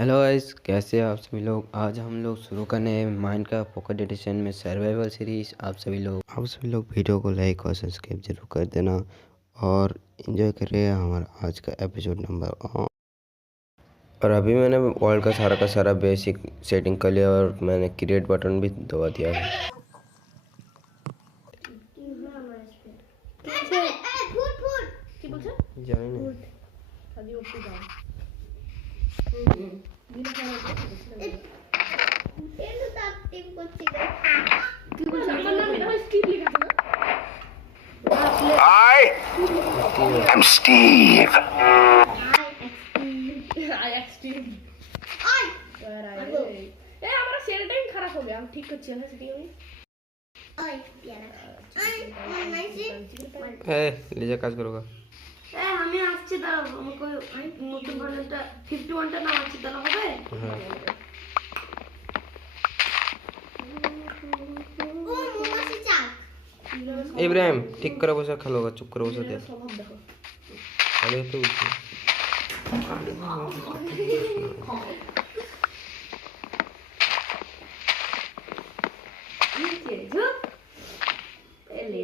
Hello guys, कैसे हैं आप सभी लोग। आज हम लोग शुरू करने हैं माइनक्राफ्ट पॉकेट एडिशन में सर्वाइवल सीरीज। आप सभी लोग वीडियो को लाइक और सब्सक्राइब जरूर कर देना और एंजॉय कर रहे हैं हमारा आज का एपिसोड नंबर। और अभी मैंने वर्ल्ड का सारा बेसिक सेटिंग कर लिया और मैंने क्रिएट बटन भी दबा दिया है। I am Steve. हमारा सेल टाइम खराब हो गया। हम ठीक कर चला सेटिंग में। ले जा काज करोगा। আমি আসছি দাঁড়াও, আমাকে নতুন ভার্সনটা 51টা নাম আছে, তাহলে হবে? इब्राहिम ठीक करो बसा खलोगा, चुप करो बसा दे। স্বভাব দেখো। अरे तो नीचे झुक। एले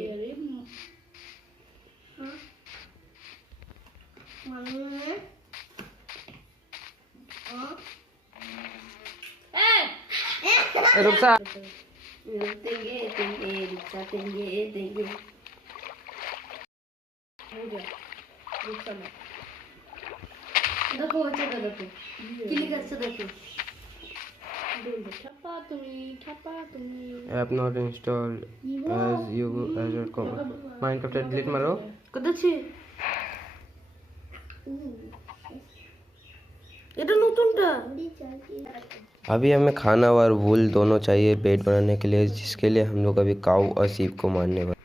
रुक सा। देंगे रिक्शा देंगे हो गया। रिक्शा में देखो अच्छा देखो क्लिक अच्छा देखो। ठप्पा तुम्ही app not installed as you as your Minecraft delete मारो। কতছে এটা নতুনটা। अभी हमें खाना और वूल दोनों चाहिए बेड बनाने के लिए, जिसके लिए हम लोग अभी काऊ और सीप को मारने वाले।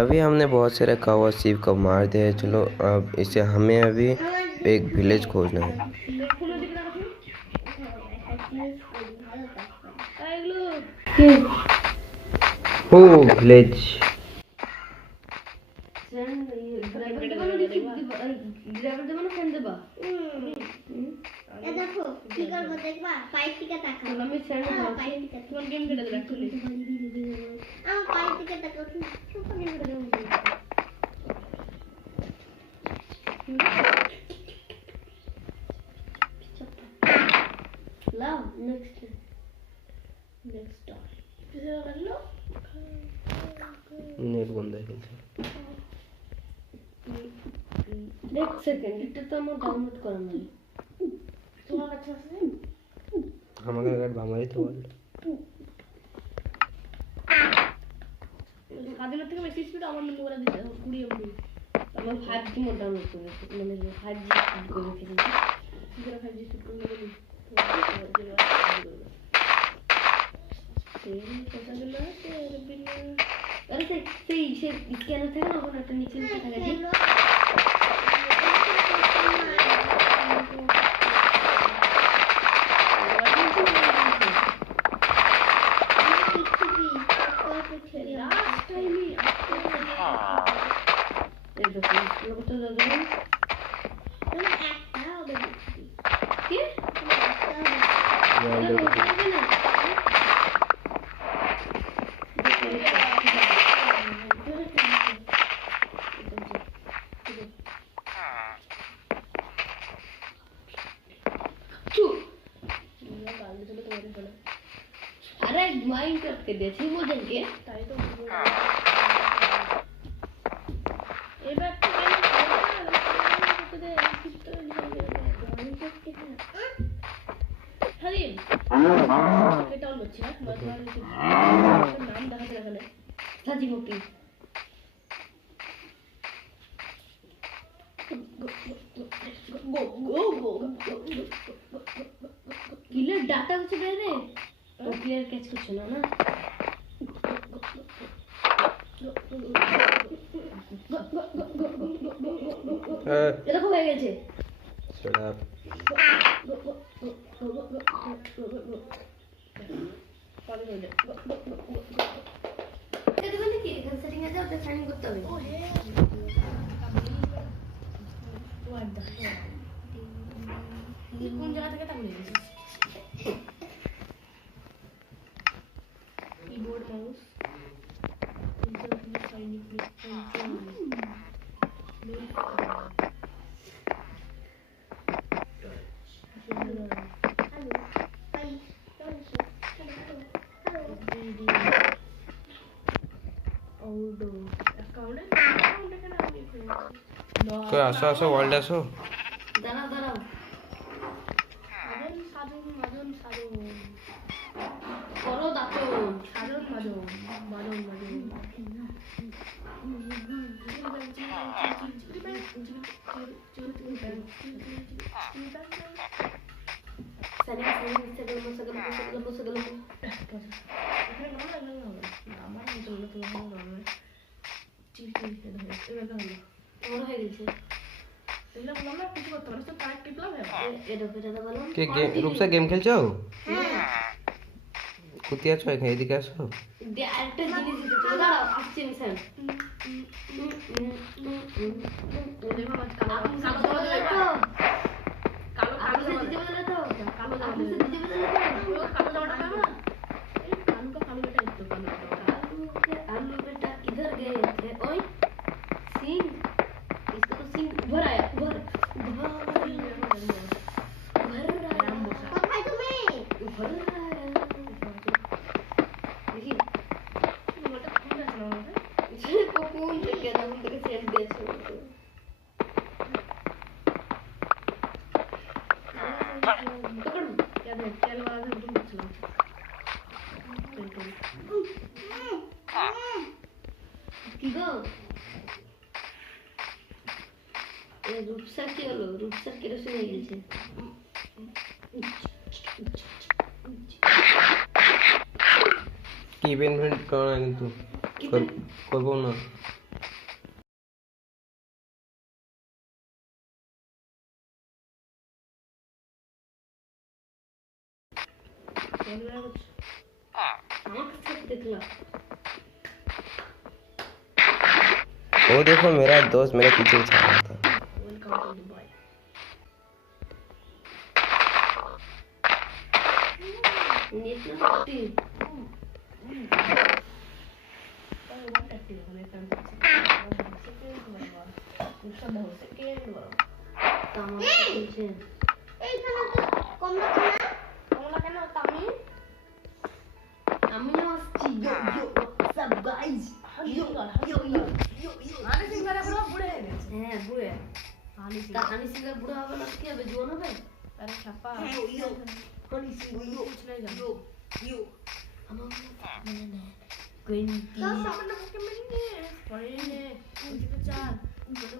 अभी हमने बहुत सारे काऊ और सीप को मार दिए। चलो अब इसे हमें अभी एक विलेज खोजना है। ओ विलेज ड्राइवर देबो ना फैन देबा। দেখো কি করব দেখবা পাইপ টিকা টাকা আমি ফ্যান পাইপ টিকা কোন গেম খেলে দেখ তুই। আমার পাইপ টিকা টাকা সব গেম খেলে দেব। লাভ নেক্সট টাইম কিসে লাগলো नेट बंद है। এক সেকেন্ড, এটা তো আমার ডাউনলোড করা নাই। তোমার কাছে আছে আমাকে গাইড বাংলায় তো বল। কাদিনা থেকে মেসেজ স্পিড আমার মনে করে দিতে 20 এমবি। আমার 5G মোড ডাউনলোড করেছি, মানে 5G স্পিড করে রেখেছি। যেটা 5G স্পিড করে বলি अरे से स्कैनर থাকে না, ওখানে একটা নিচে থাকে জি। अरे माइनक्राफ्ट के देसी मोजन के ताई तो ए बात तो दे हरी এটা হলো ছিল বাদবার নাম দেখাতে এখানে সাজি মুক্তি কিলার ডাটা হচ্ছে বাইরে ও প্লেয়ার ক্যাচ করছে না। এরকম হয়ে গেছে। Shut up. এটা দেবে নাকি? এখানে সেটিং আছে, ওটা সাইন করতে হবে। কোন জায়গা থেকে তা ভুলে গেছিস? কিবোর্ড মাউস কই আসো আসো ওয়ার্ল্ড আসো। দাঁড়াও দাঁড়াও। সাধন মাজন সাধন করো দাঁতন সাধন মাজন মাজন মাজন কে রূপসা গেম খেলছো? কোথায় আছো? এখানে এদিকে আসো। আরেকটা জিনিস দিতে তো দাঁড়াও, আসছি আমি স্যার। आलू बेटा इधर गए थे ओए सिंह इसको तो सिंह उभर आया उभर उभर কোথায় তুমি? उभर देखिए कौन से क्या नाम तेरे सेंड दे छो पकड़ क्या दे तेल वाला से तुम चला কি গো এ রূপসা কি হলো? রূপসার কেরোসিন হয়ে গেছে। কি ইভেন্ট করো না কিন্তু করবো না। আমার কাছে দেখলাম वो देखो मेरा दोस्त मेरे पीछे चल रहा था। वेलकम टू दुबई नेट ना सकती এইখানে তো কমলা কেন? আমিও আসছি ইয়ো ইয়ো হোয়াটসঅ্যাপ গাইস ইয়ো ইয়ো ইয়ো আনি সিঙ্গার পুরো বুড়ে হয়ে গেছে। হ্যাঁ বুড়ে আনি সিঙ্গার বুড়া হবে না কি হবে? জোয়ান হবে। আরে ছাপা ইয়ো ইয়ো আনি সিঙ্গার ইয়ো कुछ नहीं जानो ইয়ো আমার মানে না কোয়েন্টি তোর সামনে মুখে মেরে পড়েনে ওদিকে চাল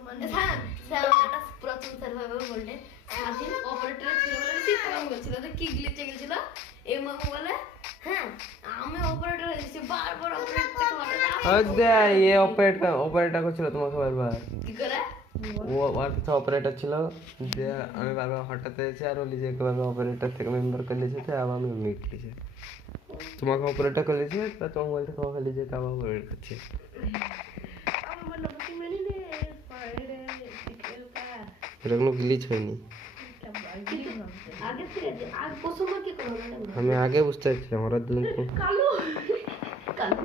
মানে হ্যাঁ স্যার এটা প্রথম সার্ভাইভার বলতে আসিন অপারেটর ছিল বলে ঠিক কাম করছিল তো কি গ্লিচে গেছিল এই মামু বলে হ্যাঁ আমি অপারেটর হয়েছি বারবার অপারেটর থেকে अरे ये ऑपरेटर করছিল তোমাকে বারবার। কি করে ও আর কিছু অপারেটর ছিল যে আমি বারবার হঠাৎ এসে আর ওলি যে বারবার অপারেটর থেকে মেম্বার করে লিয়েছে তো अब আমি মিট লিয়েছে তোমাকে অপারেটর করে লিয়েছে তো তোমাকে বলতে তোমাকে লিয়েছে তো अब অপারেটর করছে। আমি বললাম কি মেনি নে পারে টিকেলকার এটা কোনো গ্লিচ হয়নি। আগে থেকে আগ পছন্দ কি করো না আমি আগে বুঝতে পারছিলাম ওরা দুজন কালু কালু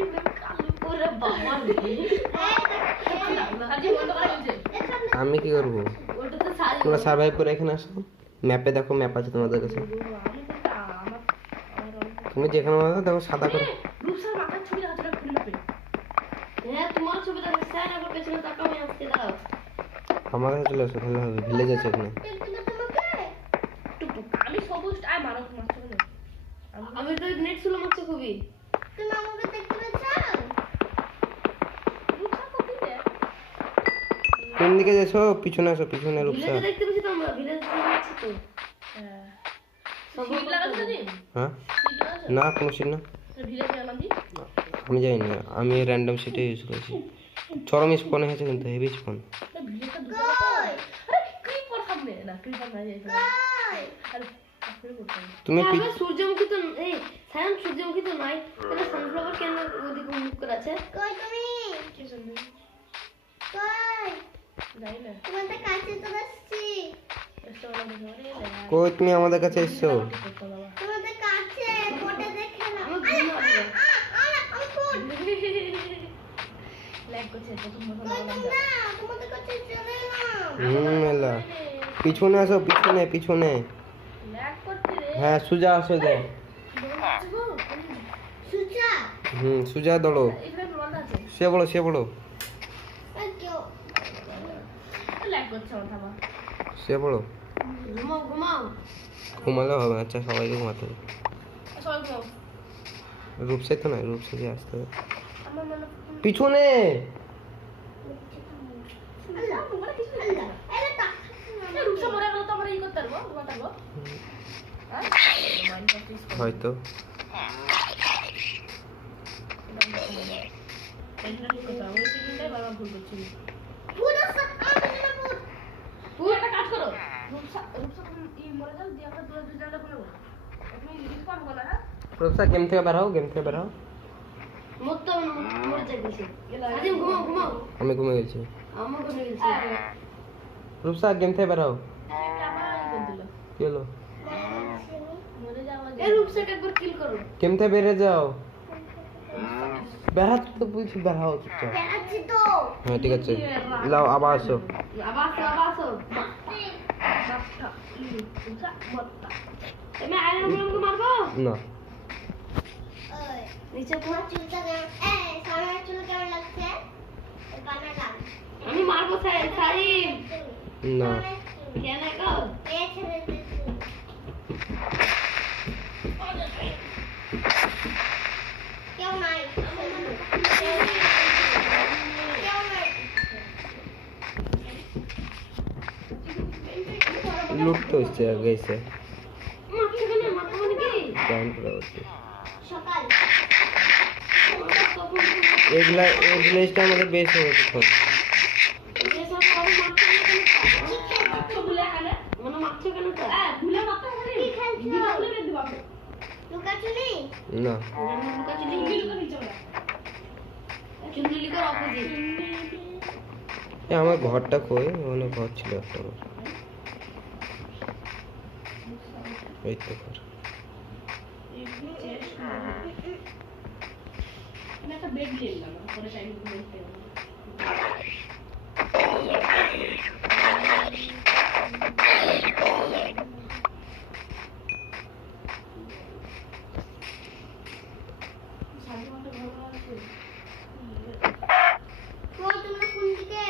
ইমরান কালু পুরো বাবা আজি বন্ধ করে বলছে আমি কি করব? ওটা তো সারি তোমরা সার্ভাইভ করে এখানে আসো ম্যাপে দেখো ম্যাপ আছে তোমাদের কাছে আমি তো আমার তুমি যেখানে আছো দেখো সাদা করে রূপসার মাথার ছবি আছে না খুলে নেবে হ্যাঁ তোমার ছবি দেখো স্যার আমার পেছনে তাকাও আমি আসতে দাঁড়াও আমার কাছে চলে আসো ভালো হবে ভিলেজ আছে এখানে। টুকটুক আমি সবুজ আর মারো তোমার ছবি না আমি তো নেট ছিল মারছে খুবই তুমি আমাকে দেখতে পাচ্ছ? রূপসা কপি দে কোন দিকে যাচ্ছো? পিছনে আসো পিছনে রূপসা। ভিলেজে দেখতে পেয়েছি তো আমরা ভিলেজে যাচ্ছি তো হ্যাঁ সব লাগাছো দিন হ্যাঁ সিট লাগাছো না কোনো সিট না ভিলেজে এলাম দি আমি যাইনি আমি র্যান্ডম সিটে ইউজ করেছি। চরম স্পন হয়েছে কিন্তু হেভি স্পন। ভিডিওটা দুটো আরে ক্রিপার সামনে না, ক্রিপার নাই এই আরে আপনি করতেন তুমি আমি সূর্যমুখী তো এই সায়ন সূর্যমুখী তো নাই, তাহলে সানফ্লাওয়ার কেন ওদিকে মুখ করে আছে? কই তুমি? কি জানি কই? যাই না তোমাদের কাছে তো আসছি। এটা ওরা ধরে না কই তুমি আমাদের কাছে এসছো? তোমাদের কাছে কোটে দেখে না। আমি ঘুম আসবে আমি কোট। লাইক করছে প্রথম কই প্রথম তোমরা? তোমাদের কাছে চলে এলাম। এলা পিছনে আসো, পিছনে পিছনে। লাইক করতে রে হ্যাঁ সুজা আসো দে। সুজা। সুজা দৌড়ো। এখানে বন্ধ আছে সে বড়ো কেউ লাইক করছে ওর থামা সে বড়ো। ঘুমাও ঘুমালে হবে? আচ্ছা সবাইকে ঘুমাতে হবে। সবাই ঘুমাও রূপসে তো নয়, রূপসে যে আসতে হবে আমার মনে পিছনে। আল্লাহ তোমরা কিছু আল্লাহ এলা তা রূপসা মরে গেল তো আমরা ই করতে পারবো ঘুমাতে পারবো হয়তো পুরো সামনে পুরো একটা কাজ করো রূপসা ই মরে যাও দিয়ে আমরা দুটো দুজনটা বলবো তুমি রিলিজ করবো না হ্যাঁ রূপসা গেম থেকে বেরাও। মরতে মরে যাই গেছে আজিম ঘুমাও আমি ঘুমে গেছি। আমার ঘুমিয়ে গেছি রূপসা গেম থেকে বেরাও। আবার ই করে দিল কি হলো? মরে যাওয়া এই রূপসাকে একবার কিল করো গেম থেকে বেরিয়ে যাও। বেড়াতে তো বলছি, বেড়াও চুপচাপ। বেড়াচ্ছি তো হ্যাঁ ঠিক আছে, লাও আবার আসো। আবার আসো তুমি আয়রন ম্যানকে মারবো না ওই নিচে তোমার চুলটা কেমন সামনের চুল কেমন লাগছে কানে লাগ আমি মারবো সাইম না কেন গো এ ছেড়ে দে কেউ নাই কেউ নাই লুট তো হচ্ছে গেছে মারছে কেন মারতে মানে কি টাইম পুরো হচ্ছে। সকাল এগুলা এই জিনিসটা আমাদের বেশ হয়েছে তখন। কি খেলছো লুকাচুরি না এ আমার ঘরটা কই? ওখানে ঘর ছিল একটা আমার। এই তো ঘর। কই তোমরা কোন দিকে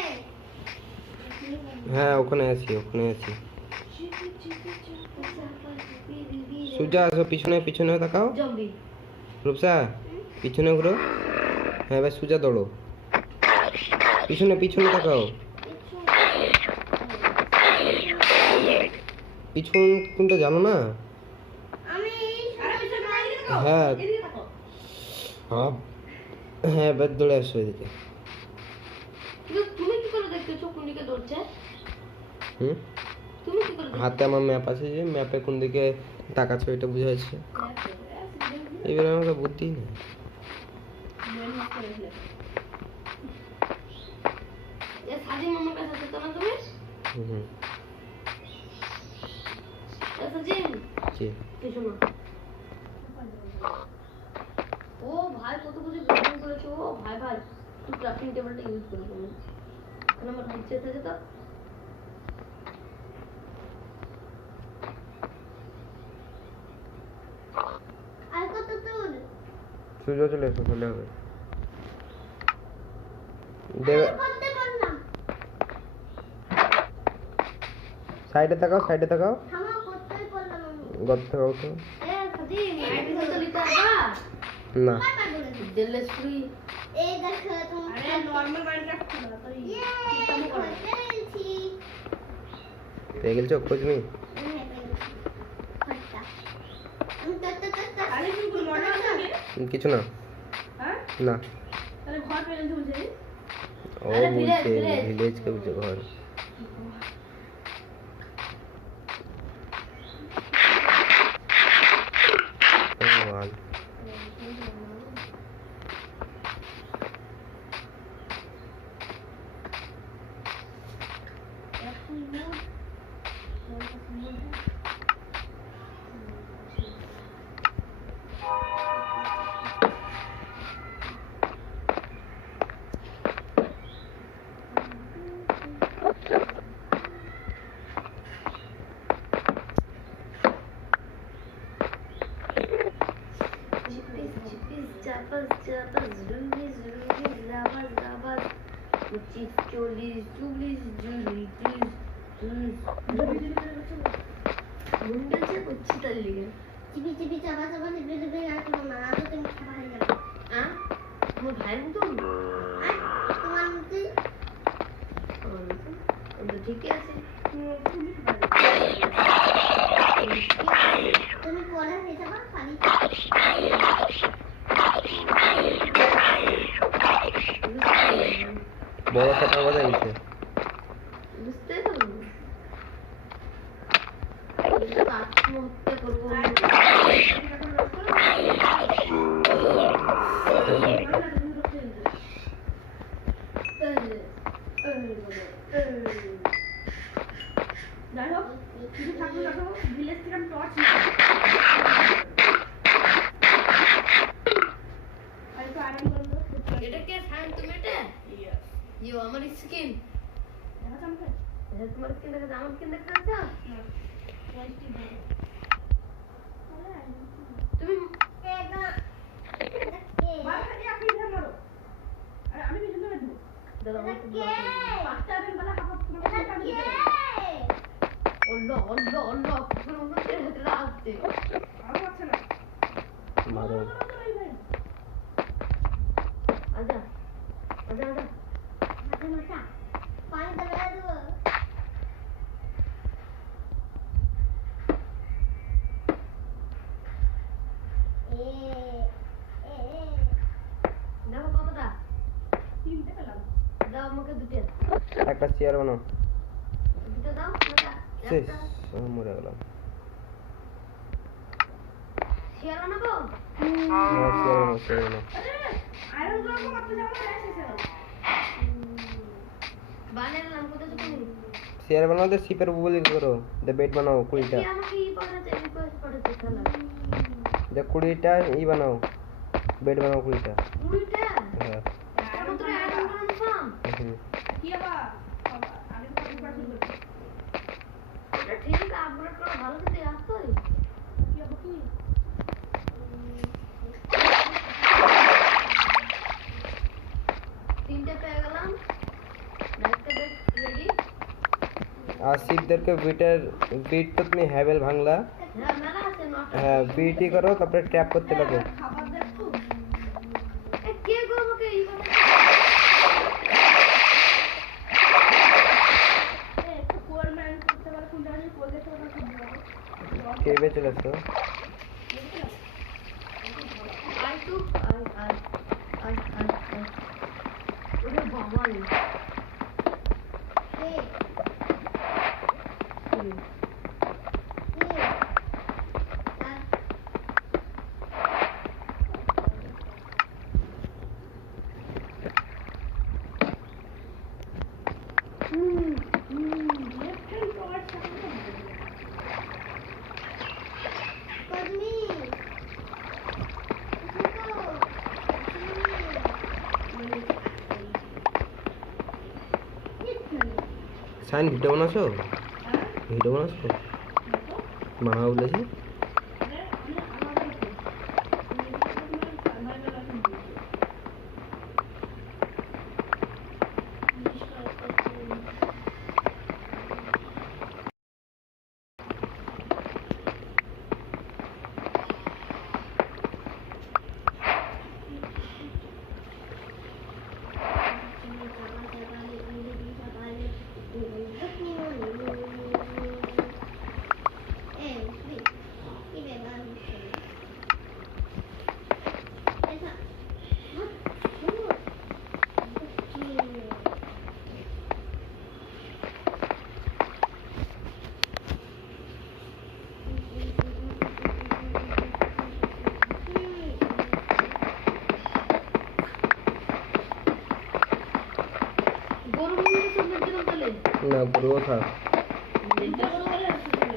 হ্যাঁ ওখানে আছি। সুজা আসো, পিছনে তাকাও। জম্বি রূপসা পিছনে ঘুরো। হ্যাঁ এবার সুজা দৌড়ো। পিছনে তাকাও। পিছন কোনটা জানো না? আমি হ্যাঁ হ্যাঁ এবার দৌড়ে আসো এদিকে। তুমি কি করে দেখতেছো কোন দিকে দৌড়ছে? তুমি কি করে হাতে আমার ম্যাপ আছে, যে ম্যাপে কোন দিকে তাকাচ্ছ এটা বুঝা যাচ্ছে। এবার আমাকে বুদ্ধি নেই। সাজিম আমার কাছে আছে না তুমি? সাজিম জি কিছু না। ও ভাই কত কিছু ব্যবহার করেছো। ও ভাই তুই ক্রাফটিং টেবিলটা ইউজ করে তুমি এখন আমার নিচে থেকে তো আর কত দূর সুজা চলে এসো, চলে হবে। দেবে করতে পারলাম সাইডে তাকাও। থামা করতেই পারলাম আমি গত তাকাও তো। এ সাজিম আইডি তো লিখতে আসবা না কাটা বলে দিই দিল্লি ফ্রি এই দেখো তুমি আরে নরমাল মাইনক্রাফট খেলা তো ইয়ে পেরেছি পেয়ে গেছো খোঁজ নি। খট্টা আমি তো আরে কি মনে আছে কিছু না। হ্যাঁ না তাহলে ঘর পেয়ে বুঝে ও আরে বলছে village। ভিলেজ কে বলছে ঘর। ভগবান। চিপি চিপি চাপা চাপা চিপি চিপি আর তোমার মা তো তুমি খাবার হয়ে যাবে তোমার ভাইয়ের মতন আর তোমার মধ্যে ঠিকই আছে। তুমি পড়া হয়ে যাবা পানি বড় কথা কথা বলছে। বুঝতে তো আত্মহত্যা করবো যাই হোক কিছু থাকলো দেখো ভিলেজ থেকে আমি টর্চ আর একটু আরাম করবো এটা কে সাইন তুমি এটা ইয়ো আমার স্কিন দেখা যাচ্ছে এটা তোমার স্কিন দেখা আমার স্কিন দেখা যাচ্ছে তুমি বারখানে আপনি ধরে মারো আর আমি পিছন ধরে দেবো দাদা পাঁচটা দিন বেলা হাফ তোমাকে কাটি দিতে অল্লো অল্লো অল্লো পুরো উন্নতি হতে আসছে আরো আছে না মারো। আজা আজা আজা মাথা মাথা পানি দাঁড়া দেবো দেখো কতটা তিনটে পেলাম দাও আমাকে দুটো একটা চেয়ার বানাও। দুটো দাও শেষ। মরে গেলাম। শেয়ার বানাবো চেয়ার বানাও। আয়রন করবো মাত্র যাবো এসেছে বানালাম কোথায় তুমি চেয়ার বানাও তো শিপের বোলিং করো। দে বেড বানাও 20টা। কি আমাকে ই পড়াতে রিকোয়েস্ট পড়াতে খেলা দে 20টা ই বানাও। বেড বানাও 20টা। উল্টা হ্যাঁ। এখন তো আয়রন করে নিলাম হুম। কি আবার আগে কত বার শুরু করতে এটা ঠিক আপগ্রেড করা ভালো দিতে আসতোই কি আবার কি তিনটে পেয়ে গেলাম একটা বেড রেডি আর শিপদেরকে বিট তো তুমি হ্যাভেল ভাঙলা। হ্যাঁ মেলা আছে নটা হ্যাঁ বিটই করো তারপরে ট্র্যাপ করতে লাগো। খাবার দেখো এ কে গো আমাকে ই করে একটু কোল ম্যান করতে পারে কোন জায়গায় কোল দেখতে পারে খুব ভালো কেবে চলে আসো। আই টু আই ওরে বাবা রে সাইন ভিডিও বানাছো? ভিডিও বানাছো? বানাও বলেছি। না গরুও থাক, তিনটা গরু হলে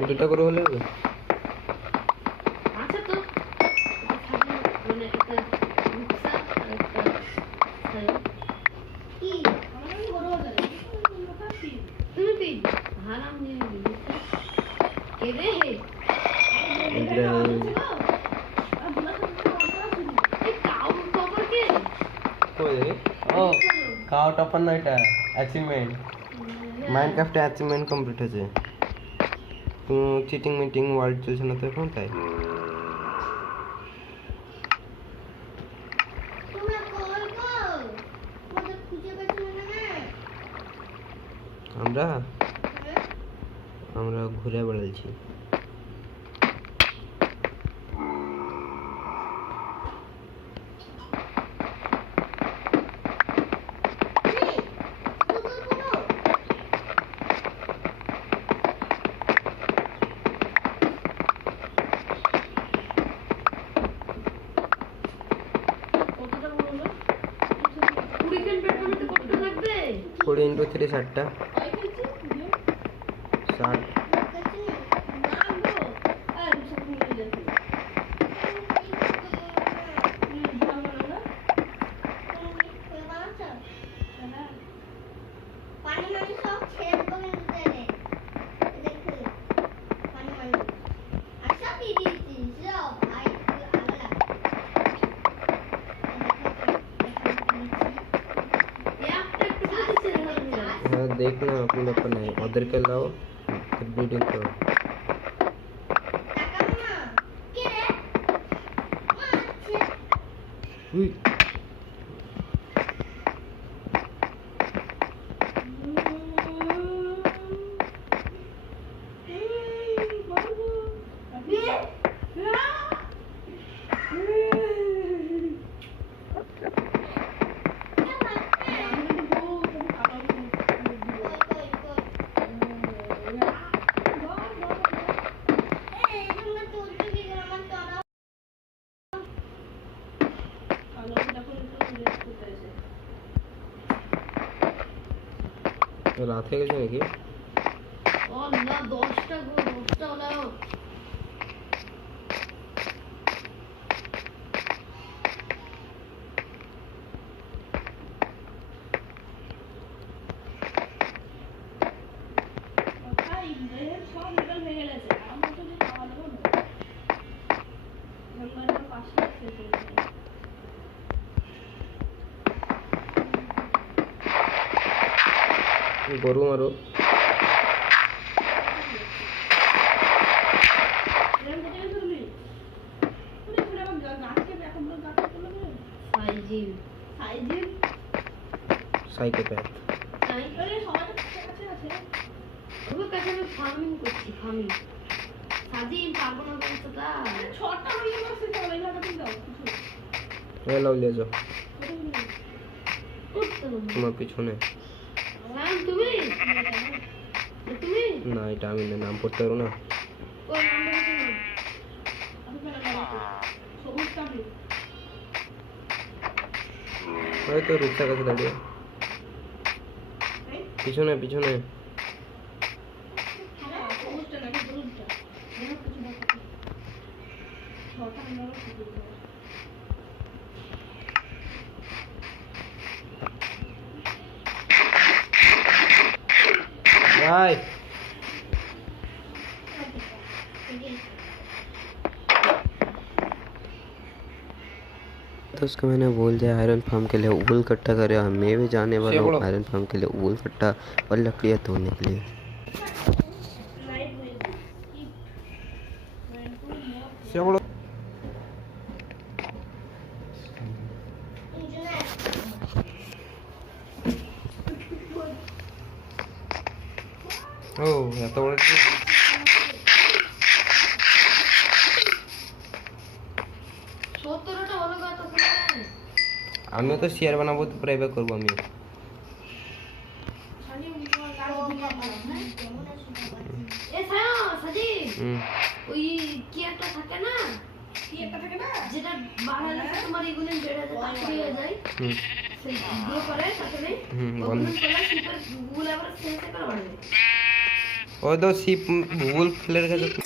দুটা গরু হলে হবে। আছে তো এটা থাকলে মানে একটা রূপসা আর একটা সায়ন। কি আমার কি বড় হয়ে গেল তুমি তিন হারাম নিয়ে দিবি কে রে ইব্রাহিম এই কাউ কবর কে কই রে? ও কাউ টপার না, এটা অ্যাচিভমেন্ট, মাইনক্রাফটে অ্যাচিভমেন্ট কমপ্লিট হয়েছে। চিটিং মিটিং ওয়ার্ল্ড চলছে না তো এখন, তাই তোমরা কই গো তোমাদের খুঁজে পেছো না আমরা আমরা ঘুরে বেড়াচ্ছি। কতটা বড় হলো 20 কেন পেট বানাতে কতটা লাগবে 20 × 3 60টা, 60। পানি মানি সব ছেড়ে দেবো কিন্তু তেলে দেখো পানি মানি আচ্ছা পিরিতি যাও ভাই আগলা একটা একটু দিতে না हाँ देखना अपने ऊपर नहीं, उधर के लाओ फिर ब्रीडिंग करो। টাকা না কে রে মাছে उई, रात है क्या कि আল্লাহ 10টা গো 10টা হলো সব লেভেল হয়ে গেছে আমরা তো যে খাওয়া দেবো না জঙ্গলের পাশে শেষ হয়ে গেছে गरु मारो। সাইকোপ্যাথ। ওর কাছে আমি ফার্মিং করছি ফার্মিং সাজিয়ে পারবো না কতটা ছটা হয়ে গেছে চলে না তুমি দাও কিছু ये लो ले जाओ করতে হবে তোমার পিছনে। রাম তুমি তুমি না এটা আমি নাম পড়তে পারবো না। ওই নাম্বার আছে না আমি ফেলে দাও সবুজ কাটি ওই তো রিক্সা কাছে দাঁড়িয়ে পিছনে পিছনে। সবুজটা নাকি হলুদটা দেখো কিছু দেখো ছটা আমরা শুরু করব भाई तो उसको मैंने बोल दिया आयरन फार्म के लिए ऊल इकट्ठा करे, और मैं भी जाने वाला हूँ आयरन फार्म के लिए ऊल इकट्ठा और लकड़ियाँ तोड़ने के लिए। लाइट में ओ এত বড় আমিও তো শেয়ার বানাবো, তো প্রাইভেট করবো আমি। এ সায়ন সাজি হুম ওই কি একটা থাকে না কি একটা থাকে না যেটা বাড়ালে তোমার এগুলো বেড়ে যায় তাড়াতাড়ি হয়ে যায় হুম গুলো করে তাহলে ওগুলো করে শিপের গুগল আবার সেন্সে করে বাড়বে। ওই তো শিপ ভুল ফেলে রেখেছে।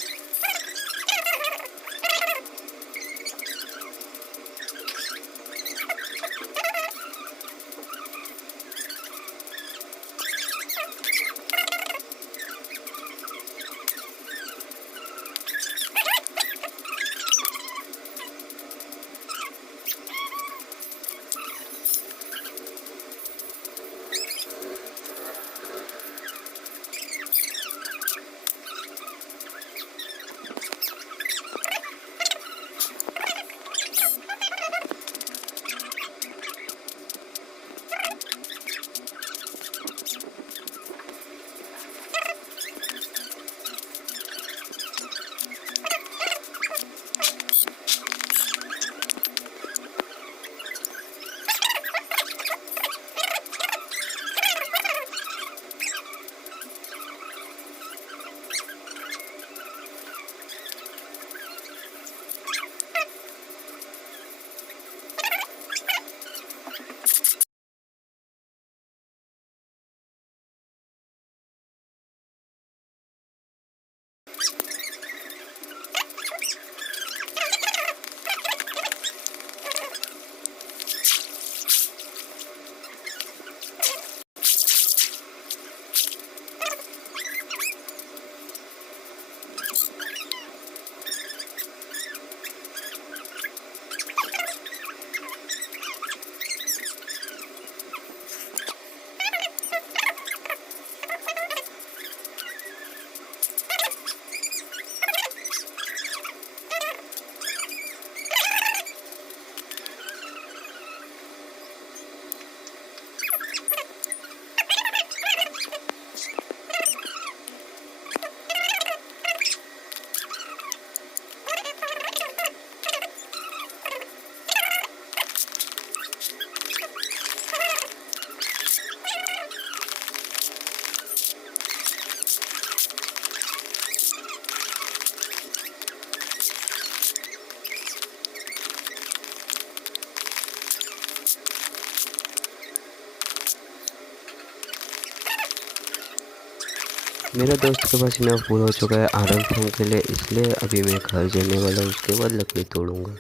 मेरा दोस्त का पसीना फूल हो चुका है आराम से के लिए, इसलिए अभी मैं घर जाने वाला हूँ। उसके बाद लकड़ी तोड़ूंगा।